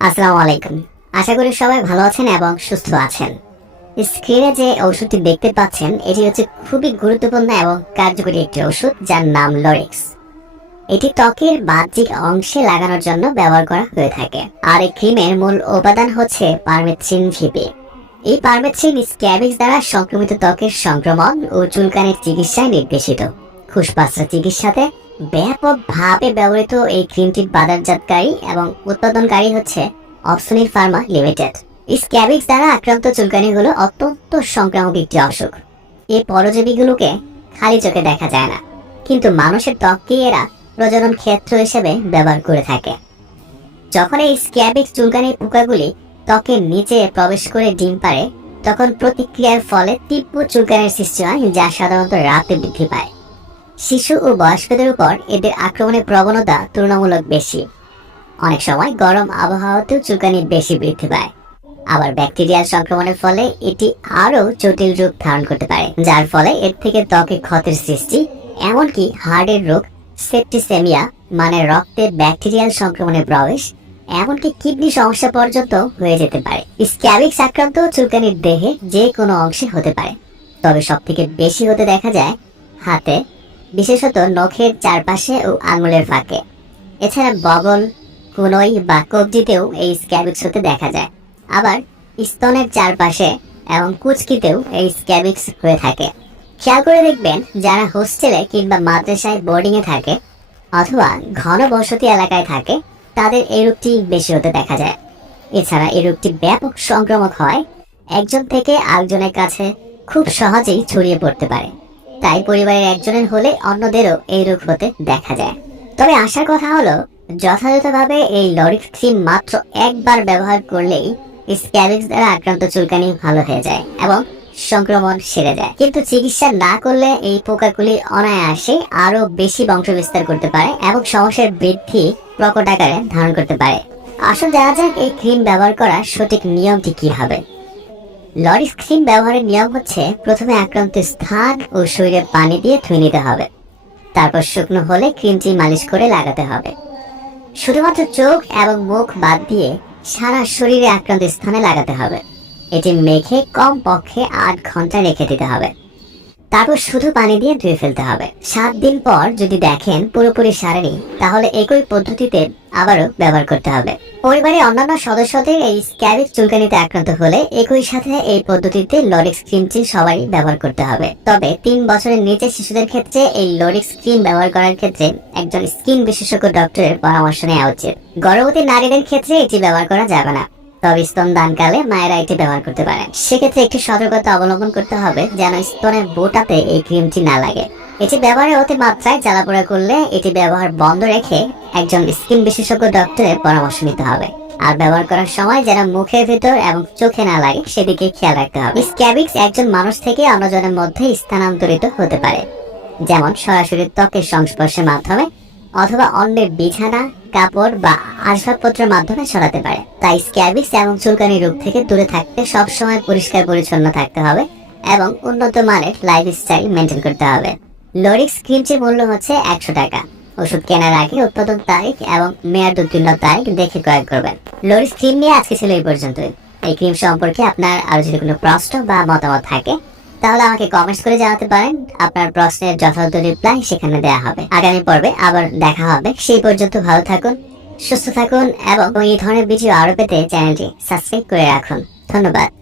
আসসালামু আলাইকুম আশা করি সবাই ভালো আছেন এবং সুস্থ আছেন। স্ক্রিনে যে ওষুধটি দেখতে পাচ্ছেন, এটি হচ্ছে খুবই গুরুত্বপূর্ণ এবং কার্যকরী একটি ওষুধ যার নাম লরিক্স। এটি ত্বকের বাহ্যিক অংশে লাগানোর জন্য ব্যবহার করা হয়ে থাকে। আর এই ক্রিমের মূল উপাদান হচ্ছে পারমেথ্রিন ভিপি। এই পারমেথ্রিন স্ক্যাবিক্স দ্বারা সংক্রমিত ত্বকের সংক্রমণ ও চুলকানির চিকিৎসায় নির্দেশিত। খুশপাসরা চিকিৎসাতে ব্যাপকভাবে ব্যবহৃত এই ক্রিমটির বাজারজাতকারী এবং উৎপাদনকারী হচ্ছে অপসনির ফার্মা লিমিটেড স্ক্যাবিক্স দ্বারা আক্রান্ত চুলকানি হলো অত্যন্ত সংক্রামক একটি অসুখ। এই পরজীবীগুলোকে খালি চোখে দেখা যায় না। কিন্তু মানুষের ত্বককে এরা প্রজনন ক্ষেত্র হিসেবে ব্যবহার করে থাকে। যখন এই স্ক্যাবিক্স চুলকানির পোকাগুলি ত্বকের নিচে প্রবেশ করে ডিম পারে তখন প্রতিক্রিয়ার ফলে তীব্র চুলকানির সৃষ্টি হয়, যা সাধারণত রাতে বৃদ্ধি পায়। শিশু ও বয়স্কদের উপর এদের আক্রমণের প্রবণতা তুলনামূলক বেশি। অনেক সময় গরম আবহাওয়াতেও চুলকানি বেশি বৃদ্ধি পায়। আবার ব্যাকটেরিয়াল সংক্রমণের ফলে এটি আরও জটিল রূপ ধারণ করতে পারে, যার ফলে এর থেকে ত্বকে ক্ষতির সৃষ্টি, এমনকি হার্টের রোগ, সেপ্টিসেমিয়া মানে রক্তে ব্যাকটেরিয়াল সংক্রমণের প্রবেশ, এমনকি কিডনি সমস্যা পর্যন্ত হয়ে যেতে পারে। স্ক্যাবিক্স আক্রান্ত চুলকানির দেহে যে কোনো অংশে হতে পারে, তবে সব থেকে বেশি হতে দেখা যায় হাতে বিশেষত নখের চারপাশে ও আঙুলের ফাঁকে। এছাড়া বগল, কুনই বা কবজিতেও এই স্ক্যাবিক্স হতে দেখা যায়। আবার স্তনের চারপাশে এবং কুচকিতেও এই স্ক্যাবিক্স হয়ে থাকে। খেয়াল করে দেখবেন, যারা হোস্টেলে কিংবা মাদ্রাসায় বোর্ডিংয়ে থাকে অথবা ঘন বসতি এলাকায় থাকে, তাদের এই রোগটি বেশি হতে দেখা যায়। এছাড়া এই রোগটি ব্যাপক সংক্রামক হয়। একজন থেকে আরেকজনের কাছে খুব সহজেই ছড়িয়ে পড়তে পারে। তাই পরিবারের একজনের হলে অন্যদেরও এই রোগ হতে দেখা যায়। তবে আসার কথা হলো, যথাযথভাবে এই লরিক ক্রিম মাত্র একবার ব্যবহার করলেই স্ক্যাবিক্স দ্বারা আক্রান্ত চুলকানি ভালো হয়ে যায় এবং সংক্রমণ সেরে যায়। কিন্তু চিকিৎসা না করলে এই পোকাগুলি অনায়াসে আরও বেশি বংশ বিস্তার করতে পারে এবং সমস্যার বৃদ্ধি প্রকট আকারে ধারণ করতে পারে। আসল দেখা যাক এই ক্রিম ব্যবহার করার সঠিক নিয়মটি কি হবে। লরিস ক্রিম ব্যবহারের নিয়ম হচ্ছে প্রথমে আক্রান্ত স্থান ও শরীরে পানি দিয়ে ধুয়ে নিতে হবে। তারপর শুকনো হলে ক্রিমটি মালিশ করে লাগাতে হবে। শুধুমাত্র চোখ এবং মুখ বাদ দিয়ে সারা শরীরে আক্রান্ত স্থানে লাগাতে হবে। এটি মেখে কম পক্ষে আট ঘণ্টা রেখে দিতে হবে। তারপর শুধু পানি দিয়ে ধুয়ে ফেলতে হবে। সাত দিন পর যদি দেখেন পুরোপুরি সারেনি, তাহলে একই পদ্ধতিতে আবারও ব্যবহার করতে হবে। পরিবারের অন্যান্য সদস্যদের এই স্ক্যাবিক চুলকানিতে আক্রান্ত হলে একই সাথে এই পদ্ধতিতে লরিক্স ক্রিমটি সবাই ব্যবহার করতে হবে। তবে তিন বছরের নিচে শিশুদের ক্ষেত্রে এই লরিক্স ক্রিম ব্যবহার করার ক্ষেত্রে একজন স্কিন বিশেষজ্ঞ ডক্টরের পরামর্শ নেওয়া উচিত। গর্ভবতী নারীদের ক্ষেত্রে এটি ব্যবহার করা যাবে না। তবে স্তন দানকালে মায়েরা এটি ব্যবহার করতে পারেন। সেক্ষেত্রে একটি সতর্কতা অবলম্বন করতে হবে যেন স্তনের বোটাতে এই ক্রিমটি না লাগে। এটি ব্যবহারে অতি মাত্রায় জ্বালাপোড়া করলে এটি ব্যবহার বন্ধ রেখে একজন স্কিন বিশেষজ্ঞ ডক্টরের পরামর্শ নিতে হবে। আর ব্যবহার করার সময় যেন মুখের ভিতর এবং চোখে না লাগে, সেদিকে খেয়াল রাখতে হবে। স্ক্যাবিক্স একজন মানুষ থেকে অন্যজনের মধ্যে স্থানান্তরিত হতে পারে। যেমন সরাসরি ত্বকের সংস্পর্শের মাধ্যমে অথবা অন্যের বিছানা, কাপড় বা আসবাবপত্রের মাধ্যমে ছড়াতে পারে। তাই স্ক্যাবিক্স এবং চুলকানি রোগ থেকে দূরে থাকতে সবসময় পরিষ্কার পরিচ্ছন্ন থাকতে হবে এবং উন্নত মানের লাইফস্টাইল মেনটেন করতে হবে। লোরিক্স ক্রিমটির মূল্য হচ্ছে একশো টাকা। ওষুধ কেনার আগে উৎপাদন তারিখ এবং মেয়াদ উত্তীর্ণ তারিখ দেখে ক্রয় করবেন। লোরিক্স ক্রিম নিয়ে আজকে ছিল এই পর্যন্তই। এই ক্রিম সম্পর্কে আপনার আরও যদি কোনো প্রশ্ন বা মতামত থাকে তাহলে আমাকে কমেন্টস করে জানাতে পারেন। আপনার প্রশ্নের যথাযথ রিপ্লাই সেখানে দেওয়া হবে। আগামী পর্বে আবার দেখা হবে। সেই পর্যন্ত ভালো থাকুন, সুস্থ থাকুন এবং এই ধরনের ভিডিও আরও পেতে চ্যানেলটি সাবস্ক্রাইব করে রাখুন। ধন্যবাদ।